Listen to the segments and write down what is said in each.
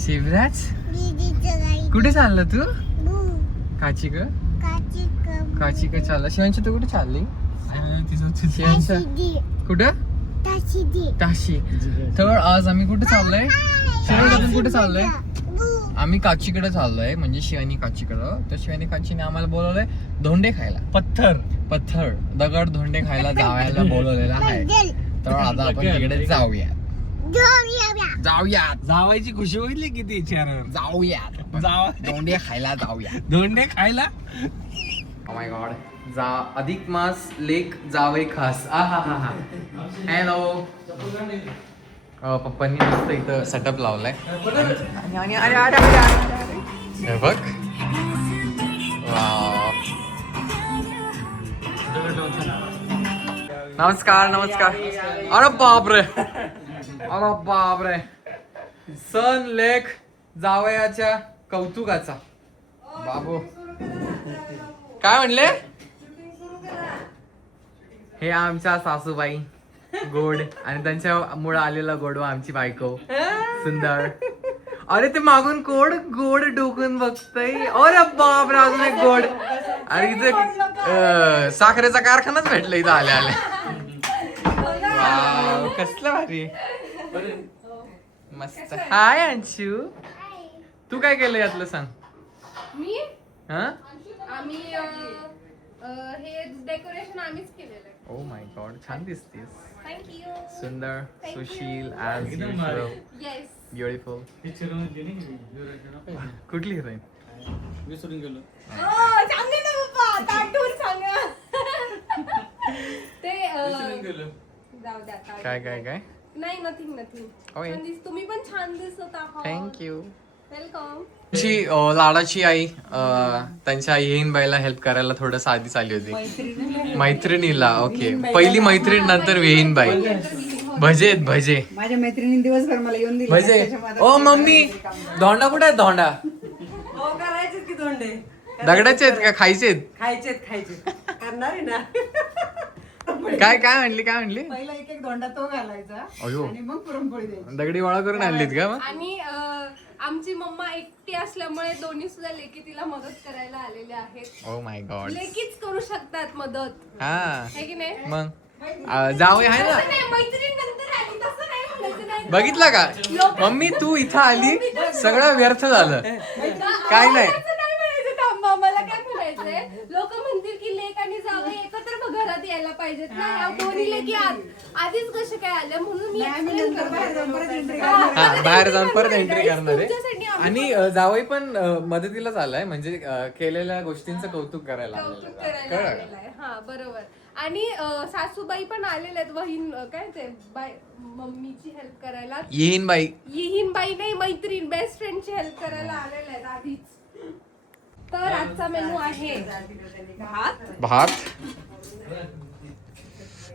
शिवराज कुठे चालला तू? काची ग काची ग चालला. शिवांशी तू कुठे चालली? शिवांश कुठं? ताशी. तर आज आम्ही कुठे चाललोय? शिरोड्यातून कुठे चाललोय? आम्ही काचीकडे चाललोय, म्हणजे शिवानी काचीकडं. तर शिवानी काचीने आम्हाला बोलवलंय धोंडे खायला. पत्थर दगड धोंडे खायला जावायला बोलवलेला आहे. तर आता आपण तिकडे जाऊयात. जावायची खुशी होईल किती जाऊयात धोंडे खायला जाऊयात. धोंडे खायला. Oh my God. अधिक मास लेक जावे खास. हॅलो. पप्पांनी मस्त इथं सेटअप लावलाय. आणि अरे बघ. नमस्कार. अरे बापरे. सन लेख जावयाच्या कौतुकाचा. बाबू काय म्हणले? हे आमच्या सासूबाई गोड, आणि त्यांच्या मुळे आलेला गोडवा आमची बायको सुंदर. अरे ते मागून गोड डोकून बघतय. अरे बापरे, अजून एक गोड. आणि इथे साखरेचा कारखानाच भेटला इथं आले. वाव, कसलं भारी. मस्त. हाय अंशू, तू काय केलं यातलं सांग. मी हा आम्ही हे डेकोरेशन आम्हीच केलेलं आहे. ओ माय गॉड, छान दिसतेस. थँक्यू. सुंदर, Sushil, as usual, yes. Beautiful. कुठली हिरोईन? विसरून गेलो. सांगा ना पप्पा, ताटून सांगा. ते जाऊ द्या. काय नाही, नथिंग. ओके. तुम्ही पण छान दिसत आहात. थँक्यू. वेलकम. लाडाची आई त्यांच्या येईनबाईला हेल्प करायला थोडस आधीच आली होती. मैत्रिणीला. ओके, पहिली मैत्रीण, नंतर वेहीनबाई. भजे माझ्या मैत्रिणी दिवसभर मला येऊन दिले भजे. ओ मम्मी, धोंडा कुठे आहे? धोंडा करायचे की दोंडे दगडाचे आहेत का खायचे? खायचे करणार आहे ना. काय म्हणली? पहिला एक दोंडा तो घालायचा अयो. आणि मग पुरणपोळी द्यायची. दगडी गोळा करून आणलीत का मग? आणि आमची मम्मा एकटी असल्यामुळे दोन्ही सुद्धा लेकी तिला मदत करायला आलेले आहेत. Oh my God. लेकीच करू शकतात मदत, हा है की नाही? मग जाऊ आहे ना. तसं नाही, मैत्रीण नंतर आली तसं नाही म्हणायचं. नाही बघितलं का मम्मी, तू इथं आली सगळं व्यर्थ झालं. काय नाही. असं नाही म्हणायचं. थांबा, मला काय म्हणायचंय, लोक म्हणतील की लेक आणि जावई एकत्र घरात यायला पाहिजेत ना. या दोन्ही लेकी आधीच कसे काय आल्या, म्हणून मी explain करते. बाहेर जाऊन परत एंट्री करणार आहे. तुमच्यासाठी आणि जावई पण मदतीलाच आलाय, म्हणजे केलेल्या गोष्टींचं कौतुक करायला कौतुक आलेलं आहे. करायला आलेला आहे. हा, बरोबर. आणि सासूबाई पण आलेल्या आहेत. वहीन काय ते मम्मीची हेल्प करायला. येईनबाई बाई नाही, मैत्रीण, बेस्ट फ्रेंडची हेल्प करायला आलेल्या आहेत आधीच. तर आजचा मेनू आहे भात.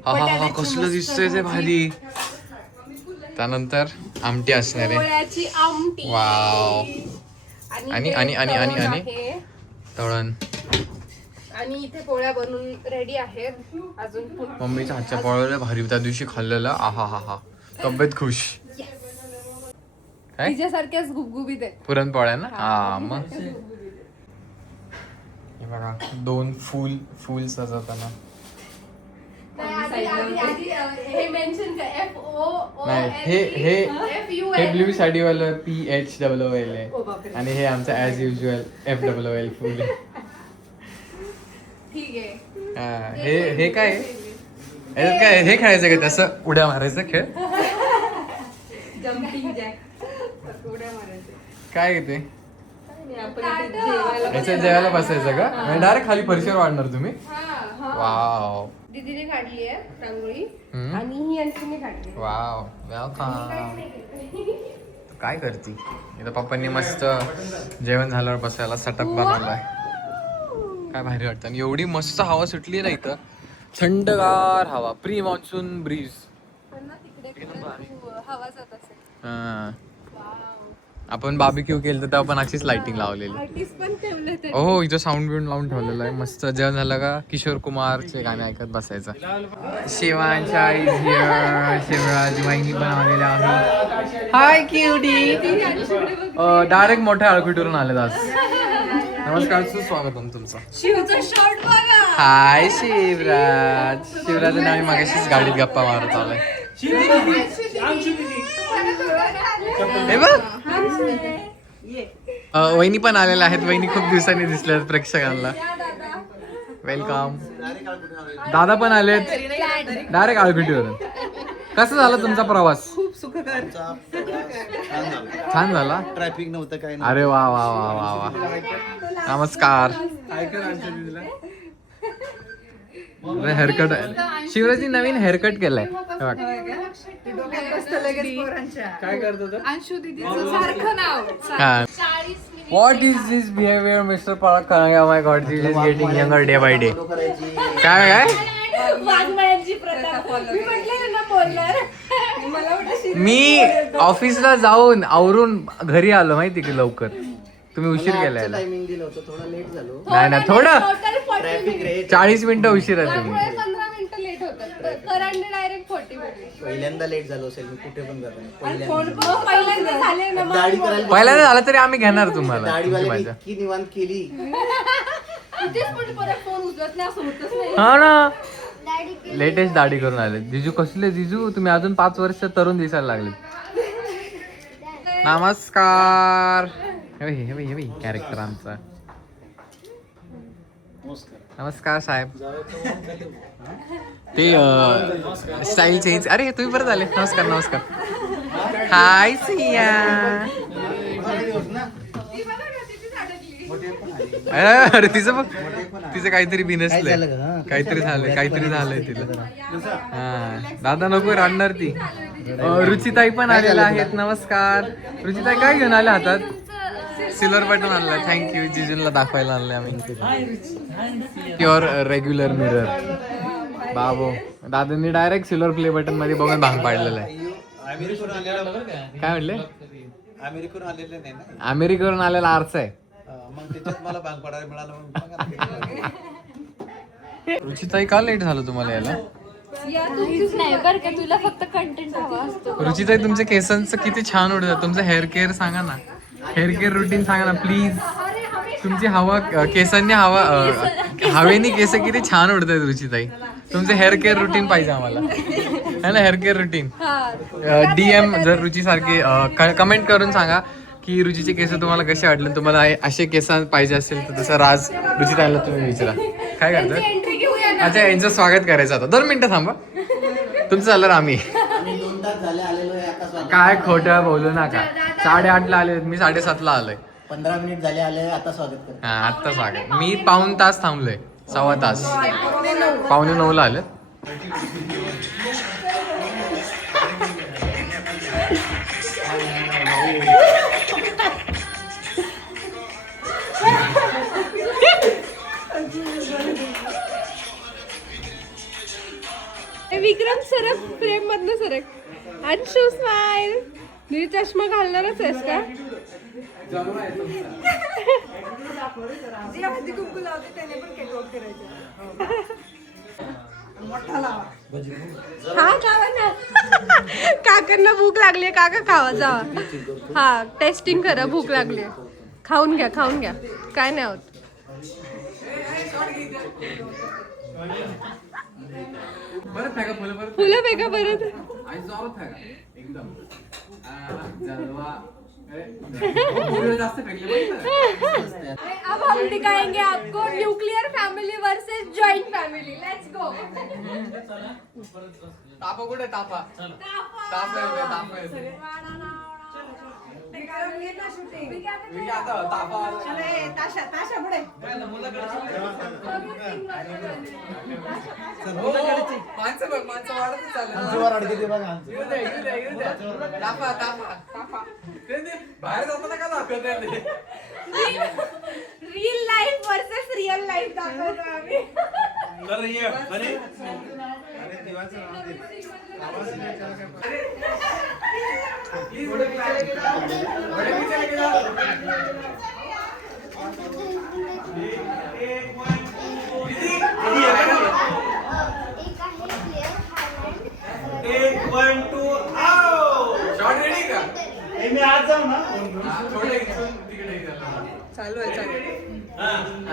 हा कसलं दिसतंय ते भारी. त्यानंतर आमटी असणार आहे. पोळ्याची आमटी. वाव. आणि तळण. आणि इथे पोळ्या बनून रेडी आहेत. अजून मम्मीच्या हातच्या पोळ्याला भारी, त्या दिवशी खाल्लेलं. आहा, तब्येत खुश. काय तिच्यासारख्याच गुबगुबीत आहेत पुरणपोळ्या ना. हा मग हे बघा, 2 फूल सजवताना. हे मेन्शन नाही, हे ब्ल्यू साडीवालं PHOOL आहे, आणि हे आमचं ऍज युजल FOOL फुल आहे. ठीक आहे. हे काय हे खेळायचं का तसं, उड्या मारायचं खेळ? Jumping jack. उड्या मारायचं. काय ते याच्यात जेवायला बसायचं का? डायरेक्ट खाली फरशीवर वाढणार तुम्ही? वाव. दीदीने काढली आहे रांगोळी, आणि ही अंशूने काढली. Wow, welcome. काय करती? इथं पप्पांनी मस्त जेवण झाल्यावर बसायला सेटअप बनवलाय. काय भारी वाटतं. आणि एवढी मस्त हवा सुटली ना इथं, थंडगार हवा, प्री मान्सून ब्रीज. तिकडे हवा जात असेल. हा, आपण बार्बिक्यू केलं तर तेव्हा पण अशीच लाइटिंग लावलेली. आर्टिस्ट पण ठेवले ते. हो इथं साऊंड बिऊंड लावून ठेवलेलं आहे मस्त. जेवण झालं का किशोर कुमारचे गाणे ऐकत बसायचं. शिवांच्या शिवराज वाहिनी पण आलेल्या आहे. हाय क्युटी. डायरेक्ट मोठ्या अळकुटीवरून आले आज. नमस्कार सुस्वागतम तुमचं. शिवचा शॉर्ट बघा. हाय शिवराज. शिवराज आणि आम्ही मागाशीच गाडीत गप्पा मारत आलोय. हे बघ वहिनी पण आलेल्या आहेत. वहिनी खूप दिवसांनी दिसल्या प्रेक्षकांना. वेलकम. दादा पण आलेत डायरेक्ट आळकुटीवरून. कसं झालं तुमचा प्रवास? खूप सुखकर. छान झाला. ट्रॅफिक नव्हतं काय अरे वा वा वा वा वा. नमस्कार. हेअरकट शिवराजी नवीन हेअरकट केलाय. काय करत होतं? अंशू दीदीचं सारखं नाव. हा. 40 minute. What is this behavior, Mr. Parag Khanage? Oh my God, this is getting younger day by day. काय? वाघमळ्यांची प्रथा. मी म्हटलं ना बोलणार. मला वाटलं मी ऑफिसला जाऊन आवरून घरी आलो माहिती की लवकर. तुम्ही उशीर केलाय. टायमिंग दिलं होतं थोडा लेट झालो. नाही ना थोडं टोटल 40 मिनिट. 40 मिनिटं उशीर आहे तुम्ही. 15 मिनिटं लेट होतात. Current direct 40 minute. पहिल्यांदा लेट झालो असेल मी कुठे पण जातो. पहिल्यांदा झाले ना मग. दाढी करायला पहिल्यांदा झालं तरी आम्ही घेणार तुम्हाला. तुमची दाढीवाले मजा. इतकी निवांत केली. इथेच पण परत फोन उचलत नाही असं होतच नाही. हा ना लेटेस्ट दाढी करून आले. जिजू कसले जिजू तुम्ही अजून 5 वर्ष तरुण दिसायला लागले. नमस्कार. हे कॅरेक्टर आमचा. नमस्कार साहेब. ते स्टाईल चेंज. अरे तुम्ही परत आले. नमस्कार नमस्कार. हाय सिया. अरे तिचं बघ तिचं काहीतरी बिनसलंय. काहीतरी झालंय तिला. हा दादा नको राहणार ती. रुचिताई पण आलेल्या आहेत. नमस्कार. रुचिताई काय घेऊन आल्या हातात? सिल्वर बटन आणलाय. थँक्यू. जिजूनला दाखवायला आणलंय आम्ही. Pure regular mirror. बाबो दादांनी डायरेक्ट सिल्वर प्ले बटन मध्ये बघून भांग पाडलेला आहे. काय म्हटले? अमेरिकेवरून आलेला आरसा आहे. मग त्याच्यात मला भांग पडायला मिळालं. रुचिताई का लेट झालं तुम्हाला यायला? नाही बरं का तुला फक्त कंटेंट हवा असतो. रुचिताई तुमच्या केसांचं किती छान उडतं. तुमचं हेअर केअर सांगा ना. हेअर केअर रुटीन सांगा ना प्लीज. तुमची हवा केसांनी हवेनी केस किती छान उडतात रुचिताई. तुमचं हेअर केअर रुटीन पाहिजे आम्हाला है ना. हेअर केअर रुटीन DM जर रुची सारखे कमेंट करून सांगा की रुचीचे केस तुम्हाला कसे वाटले. तुम्हाला असे केस पाहिजे असेल तर तसं राज रुचिताईला तुम्ही विचारा. काय करतात? एंट्री घेऊया ना. अच्छा यांचं स्वागत करायचं आता. 2 मिनिटं थांबा. तुमचं झालं आम्ही 2 तास झाले आलेलो आहे. आता काय खोटं बोलू नका. 8:30ला आले. मी 7:30ला आलोय. 15 मिनिट झाले आले. आता स्वागत कर. हा आत्ता स्वागत. मी पाऊण तास थांबलोय. 1/4 तास. 8:45ला आले. विक्रम सरक फ्रेम मधनं सरक. अंशू स्माइल. मी चष्मा घालणारच आहेस का? हा खावा ना. काकांना भूक लागली. काका खावा जावा. हा टेस्टिंग करा. भूक लागली. खाऊन घ्या काय नाही होत. फुलं फेका परत. अब हम दिखाएंगे आपको nuclear family versus joint family. Let's go. तापा कुठे? तापा बाहेर जाताना का दाखवत? Real life versus real life दाखवतो आम्ही. चालू आहे चालू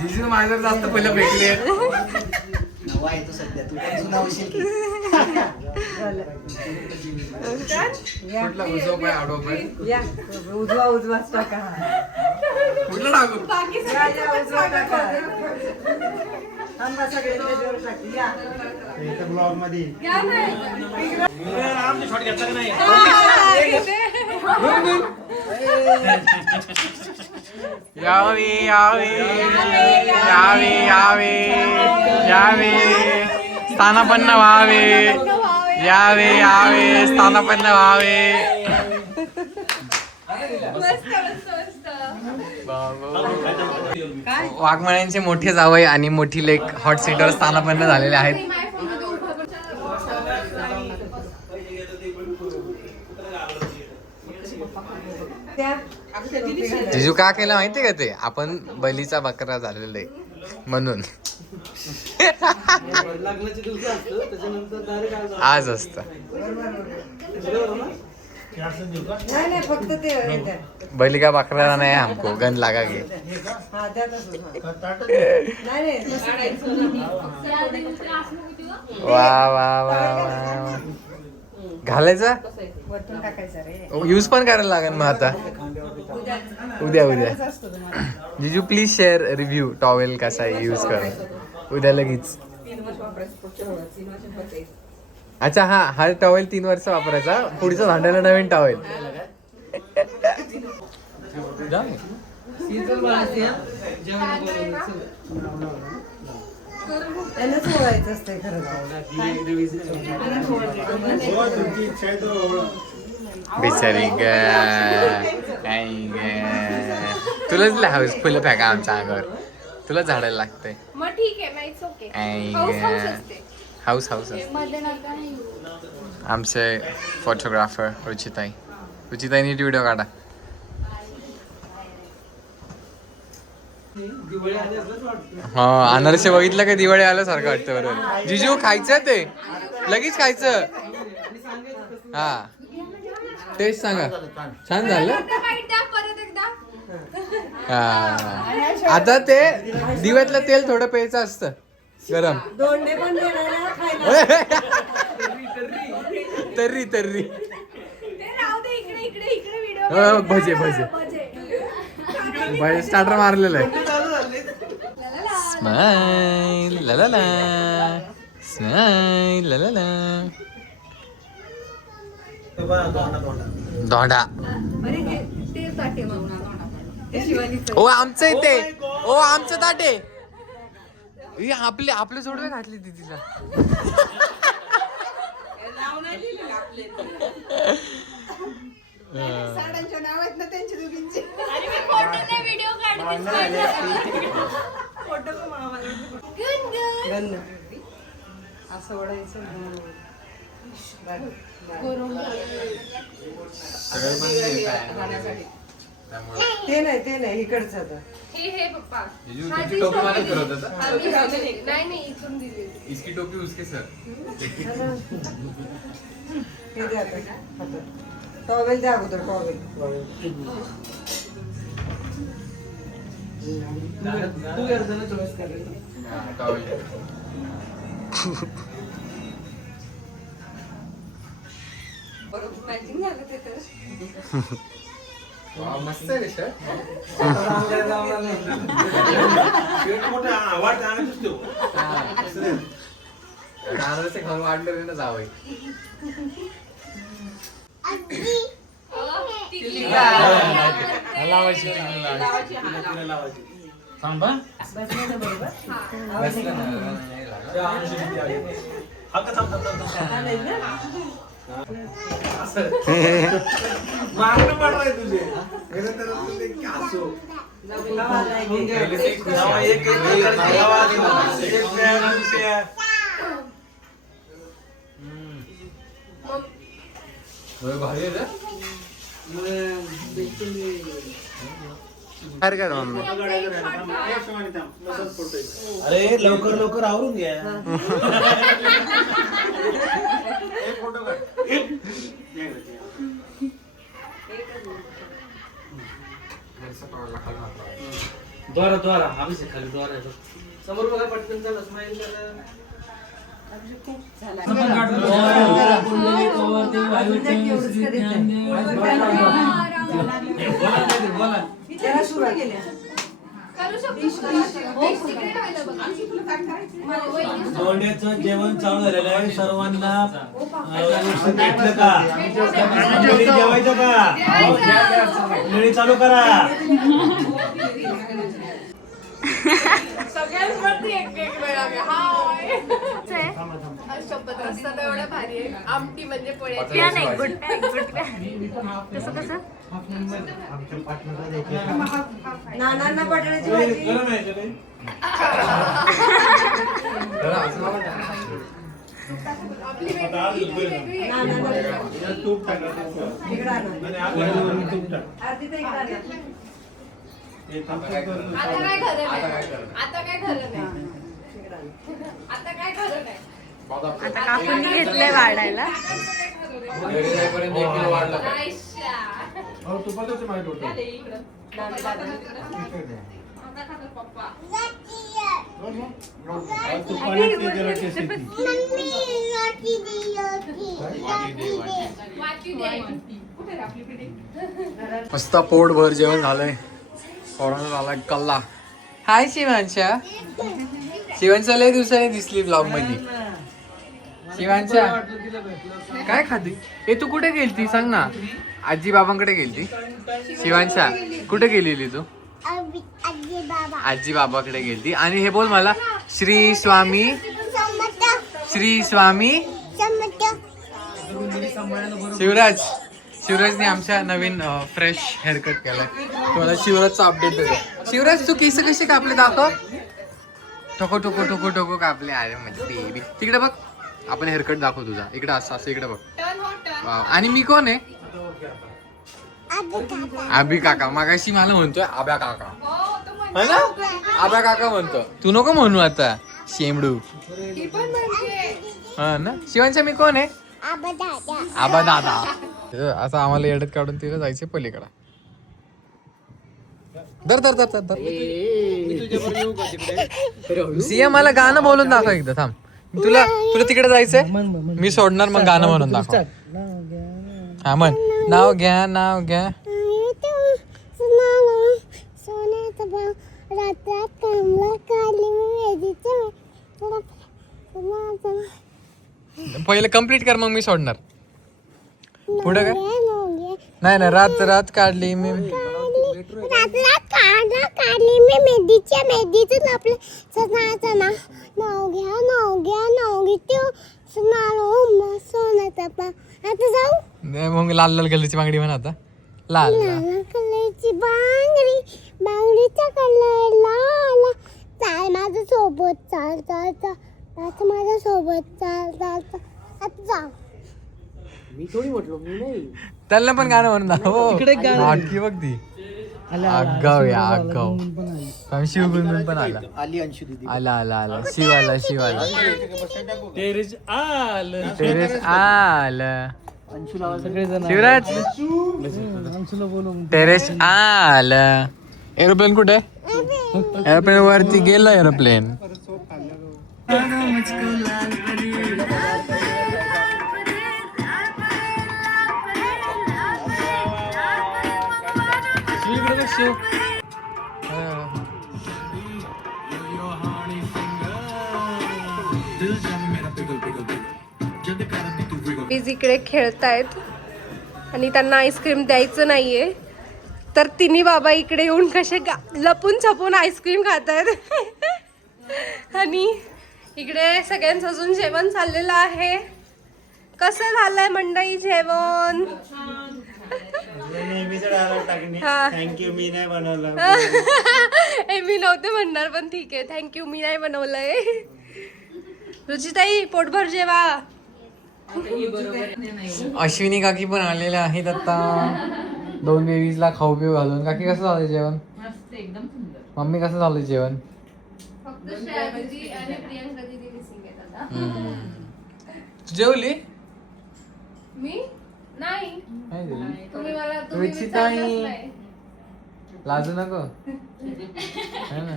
जिजू माझ्या जास्त पहिलं भेटले नवा आहे तो सध्या तू पण जुना होशील की कुठला उजवा पाय आडवा पाय या उजवाच टाका कुठला टाकू बाकी या, या, उजवा टाका थांबा सगळे त्याच्यावर टाकी या ब्लॉग मध्ये घ्या नाही यावे यावे यावे यावे यावे स्थानापन्न व्हावे यावे यावे स्थानापन्न व्हावे मस्त मस्त मस्त वाघमळ्यांचे मोठे जावई आणि मोठी लेक हॉट सीटवर स्थानापन्न झालेले आहेत. जिजू का केलं माहितीये का ते आपण बलीचा बकरा झालेला आहे म्हणून आज असत नाही नाही फक्त ते द्या. बली का बकरा नहीं है हमको गंद लगा के हा द्या तसं, हा. नाही वा वा वा वा घालायचा वरतून टाकायचं रे यूज पण करायला लागेल मग आता उद्या उद्या असतो तुम्हाला जिजू प्लीज शेअर रिव्ह्यू टॉवेल कसा आहे यूज कर उद्या लगेच 3 वर्ष वापरायचं पुढच्या वेळेस 3 वर्षांमध्ये अच्छा हा टॉवेल 3 वर्ष वापरायचा पुढचं भांड्याला नवीन टॉवेल त्यांनाच ओळायचं असतंय खरं बिचारी ग तुलाच हाऊस फुलं फेका आमच्या अंगावर तुला झाडायला लागतंय मग ठीक आहे मग इट्स ओके आई हाऊस ग. हाऊस असते हाऊस हाऊस मध्ये नका नाही येऊ. आमचे फोटोग्राफर रुचिताई नीट व्हिडिओ काढा हा अनारसे बघितलं का दिवाळी आल्यासारखं वाटतं बरोबर जिजू खायचं ते लगेच खायचं हा टेस्ट सांगा छान झालं आता bite द्या परत एकदा हा आता ते दिव्यातलं तेल थोडं प्यायचं असतं गरम दोंडे पण देणार ना खायला तर्री तर्री ते राहू दे इकडे इकडे इकडे व्हिडिओ हो, भजे भजे स्टार्टर मारलेलं आहे स्माइल ला ला ला स्माइल ला ला ला दोंडा ते साठी ओ आमचं इथे ओ आमचं ताटे ही आपले जोडवे घातली ती तिला साड्यांच्या नाव आहेत ना त्यांच्या दोघींचे अरे मी फोटो नाही व्हिडिओ काढते फोटो गुड असं ओढायचं ते नाही इकडचं आता हे पप्पा जिजू, हा, तुझी ती टोपी मला टोपी करत होता. नाही इथून दिली इसकी टोपी उसके सर हे द्या आता टॉवेल द्या अगोदर टॉवेल मॅचिंग झालं ते तर मस्त आहे रे शर्ट घालून वाढलं ना जावं लावायची थांबा बसलं ना बरोबर बसलं ना चालेल ना मागणं पडलाय तुझे असो लावायला एक भारी आहे रे. बाहेर काढ मम्मी. अरे लवकर लवकर आवरून घ्या द्वारा द्वारा अभिषेक खाली द्वारा आहे बघ. समोर बघा पटकन चला स्माइल करा. खूप झाला त्याला सुरू केल्या करू शकतो. तिकडे राहिलं बघा. दोंड्याचं जेवण चालू झालेलं आहे सर्वांना भेटलं का घरी जेवायचं का घरी चालू करा सगळ्यांवरती एक एक वेळा घ्या. हाय. शपथ रस्ता तर एवढा भारी आहे. आमटी म्हणजे पोळ्याची. नानांना बटाट्याची भाजी गरम आहे का काही? आपली वेगळी वेगळी आहे. नानांना तूप टाका इकडं आणा. आणि आपल्याला तूप टाका. आरती तर इकडं आणा. आता काय खरं नाही. आता काय खरं नाही. इकडं आणा. आता काय खरं नाही. आता काकूंनी घेतलंय वाढायला. घरी जाईपर्यंत 1 किलो वाढला. आयशा. आले इकडं. आता खातो पप्पा. वाटी दे. कुठे रे आपली पिढी? मस्त पोटभर जेवण झालंय. कोरोना झाला कल्ला. हाय शिवांशा. शिवांशा लय दिवसांनी दिसली ब्लॉग मध्ये. शिवांशा काय खाती? ए तू कुठे गेलती सांग ना. आजी बाबांकडे गेलती. शिवांशा कुठे गेलेली तू? आजी बाबाकडे गेलती. आणि हे बोल मला श्री स्वामी श्री स्वामी शिवराजने आमच्या नवीन फ्रेश हेअरकट केलाय. तुम्हाला शिवराजचा अपडेट देतो. शिवराज तू केस कसे कापले दाखव. टोको टोको टोको टोको कापले. अरे म्हणजे बेबी तिकडे बघ. आपण हेअरकट दाखव तुझा. इकडे असं असं इकडे बघ. वाव. आणि मी कोण आहे? आबी काका. मागाशी मला म्हणतोय आब्या काका है ना. आब्या काका म्हणतो. तू नको म्हणू आता शेमडू. ही पण म्हणजे हा ना. शिवांच्या मी कोण आहे? आबा दादा. असं आम्हाला एडत काढून तिला जायचं पलीकडे. दर दर दर दर सीएम मला गाणं बोलून दाखव एकदा. थांब तुला तिकडे जायचंय. मी सोडणार मग गाणं म्हणून दाखव. हा म्हण. नाव घ्या नाव घ्या. पहिले कम्प्लीट कर मग मी सोडणार. पुढे काय नाही ना. रात रात काढली मी काढली मी मेहंदीचं आपलं सणाचं नाव घ्या सोन्याचा पा. आता जाऊ. मग लाल लाल कलरची बांगडी म्हणा आता. लाल लाल कलरची बांगडीचा कलर लाल. चाल माझ्या सोबत चाल चाल चाल. आता माझ्या सोबत चाल चाल चाल. आता जाऊ. त्याला पण गाणं म्हणून दाखव. नाटकी बघ ती. आगाव या आगाव. शिवगुंजन पण आला. आली अंशू दीदी. आला आला आला. शिवाला शिवाला. टेरेस आलं. टेरेस आलं. अंशूला शिवराज टेरेस आलं. एरोप्लेन कुठे? एरोप्लेन वरती गेला एरोप्लेन. इकडे खेळतायत. आणि त्यांना आईस्क्रीम द्यायचं नाहीये, तर तिन्ही बाबा इकडे येऊन कसे लपून छपून आईस्क्रीम खात आहेत. आणि इकडे सगळ्यांचं अजून जेवण चाललेलं आहे. कसं झालंय मंडळी जेवण? थँक्यू, मी नाही बनवलं. हे मी नव्हते म्हणणार, पण ठीक आहे, थँक्यू, मी नाही बनवलंय. रुचिताई पोटभर जेवा. अश्विनी काकी पण आलेल्या आहेत आता 2 बेबीजला खाऊ पिऊ घालून. काकी कसं झालं जेवण? मम्मी कसं झालं जेवण? फक्त श्रेयाजी आणि प्रियांका दीदी मिसिंग आहेत आता. जेवली? मी नाही. नाही जेवली. तुम्ही मला रुचिताई. विचारलंच नाही. लाजू नको है ना.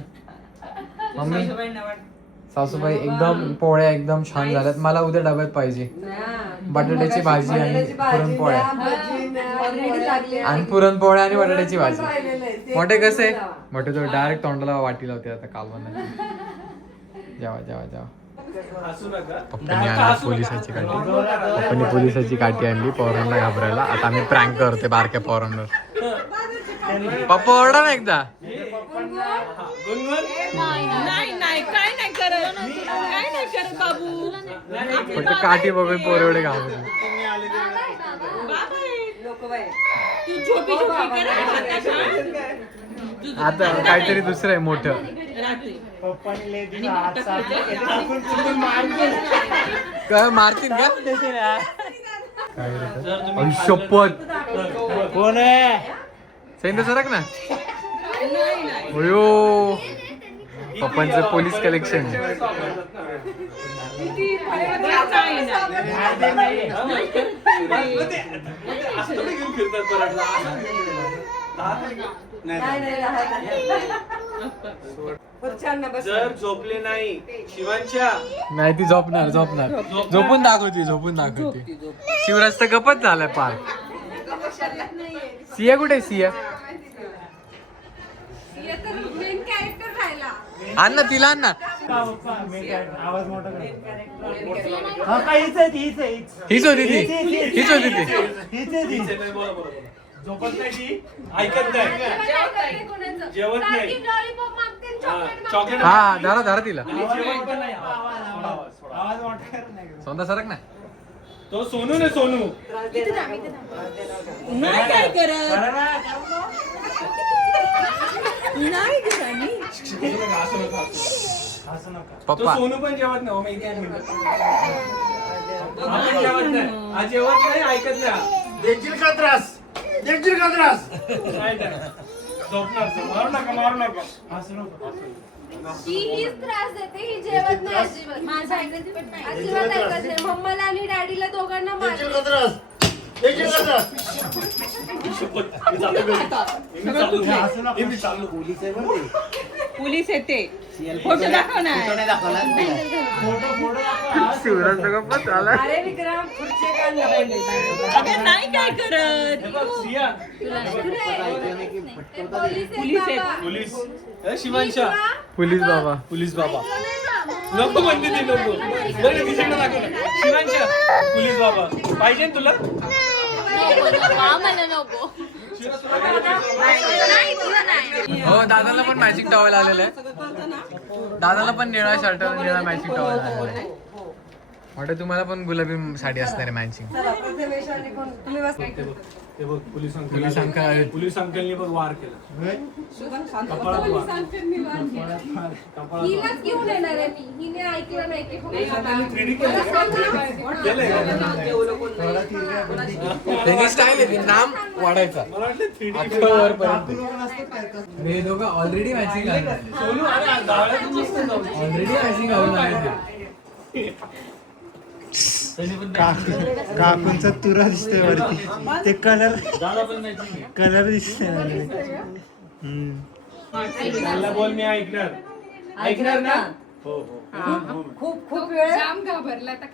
मम्मी सासूबाई एकदम पोळ्या एकदम छान झाल्यात. मला उद्या डब्यात पाहिजे बटाट्याची भाजी आणि पुरणपोळ्या. आणि पुरणपोळ्या आणि बटाट्याची भाजी. मोठे कसे? मोठे तो डायरेक्ट तोंडाला वाटीला होते आता कालवण. जेवा जेवा जेवा. पप्पांनी आणली पोलिसाची काठी. पप्पांनी पोलिसाची काठी आणली पोरांना घाबरायला. आता आम्ही प्रँक करते बारक्या पोरांवर. पप्पा ओरडा ना एकदा. फक्त काठी बघून पोर एवढे घाबरले. आता काहीतरी दुसरं आहे मोठं. काय मारतील का? शपथ कोण आहे? सैन्य सरक ना. अयो पप्पांचं पोलीस कलेक्शन. जर झोपले नाही शिवांच्या नाही ती झोपणार झोपून दाखवती. शिवराज तर गपच झालाय पार. सिया कुठे? सिया मेन कॅरेक्टर राहिला. आण ना तिला, आण ना. आवाज मोठा हीच होती ती. झोपत नाही ती, ऐकत नाही, जेवत नाही. चॉकलेट हा धरा तिला. आवाज मोठा नाही. सोंदा सरक ना. तो सोनू ने सोनू नाही काय करत. नाही तो पप्पा सोनू पण जेवत नाही. माहिती आहे जेवत नाही, आज जेवत नाही, ऐकत नाही. देखील का त्रास मारू नका हसू नको. हीच त्रास देते, ही जेवत नाही अजिबात. अजिबात ऐकत नाही. मम्माला आणि डॅडीला दोघांना मारते. पोलीस येते. फोटो दाखव ना. शिवराज तर गप्पच झाला. अरे विक्रम पुढचे काढलं पहिले. नाही काय करत. पोलीस आहेत पोलीस शिवांशा पोलीस बाबा नको म्हणते ती, नको. बरं, दिसायला लागलं ना. शिवांशा पोलीस बाबा पाहिजे ना तुला? हो दादाला पण मॅजिक टॉवेल आलेलं आहे. दादाला पण निळा शर्ट निळा मॅजिक टॉवेल आलेला आहे. वाटतं तुम्हाला पण गुलाबी साडी असणार आहे मॅचिंग. तुम्ही बस. ते बघ पोलीस पोलीस अंकल आले. पोलीस अंकलनी बघ वार केला. कपाळात वार. हिलाच घेऊन येणार आहे मी. हिने ऐकलं नाही की त्यांची स्टाईल आहे, नाम वाढायचा मला वाटलं 3D वरपर्यंत. हे दोघं ऑलरेडी मॅचिंग घालून आले. सोनू अरे गावाला मस्त जाऊ. ऑलरेडी मॅचिंग घालून आले. काकूंचा तुरा दिसतोय वरती. ते कलर दिसतोय. मला बोल, मी ऐकणार ना. हो हो. खूप वेळ जाम घाबरला तर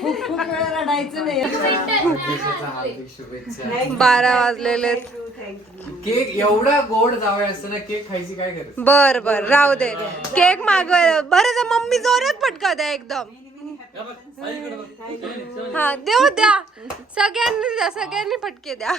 खूप वेळा रडायचं नाही. 12 वाजलेले. केक एवढा गोड जावया असताना केक खायची काय गरज? बर राहू दे. केक मागवायला बरं. मम्मी जोरात पटका द्या एकदम. हा देऊ द्या, सगळ्यांनी द्या, सगळ्यांनी फटके द्या.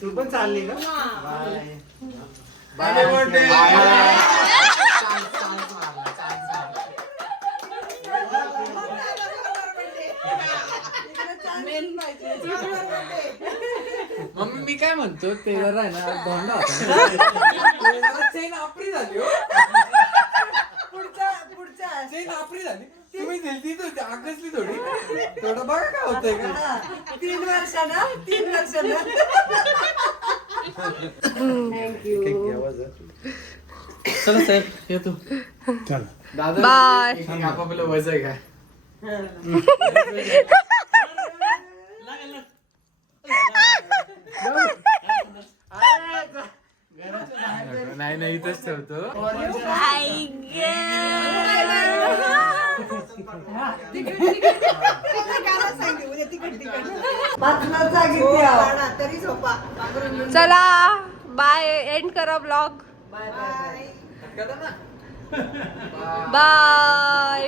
तू पण चालली का? मम्मी मी काय म्हणतो ते जरा आहे ना धोंडा होता चेन आपरी झाली हो. पुढच्या चेन आपरी झाली. तुम्ही दिलती तर आगसली थोडी. थोडं बघा काय होतंय का. 3 वर्षानं 3 वर्षानं. चला साहेब येतो. दादा बाय. आपापलं वजन काय. नाही नाही इथंच ठेवतो. तरी झोपा. चला बाय, एंड करा blog. Bye bye bye. Bye.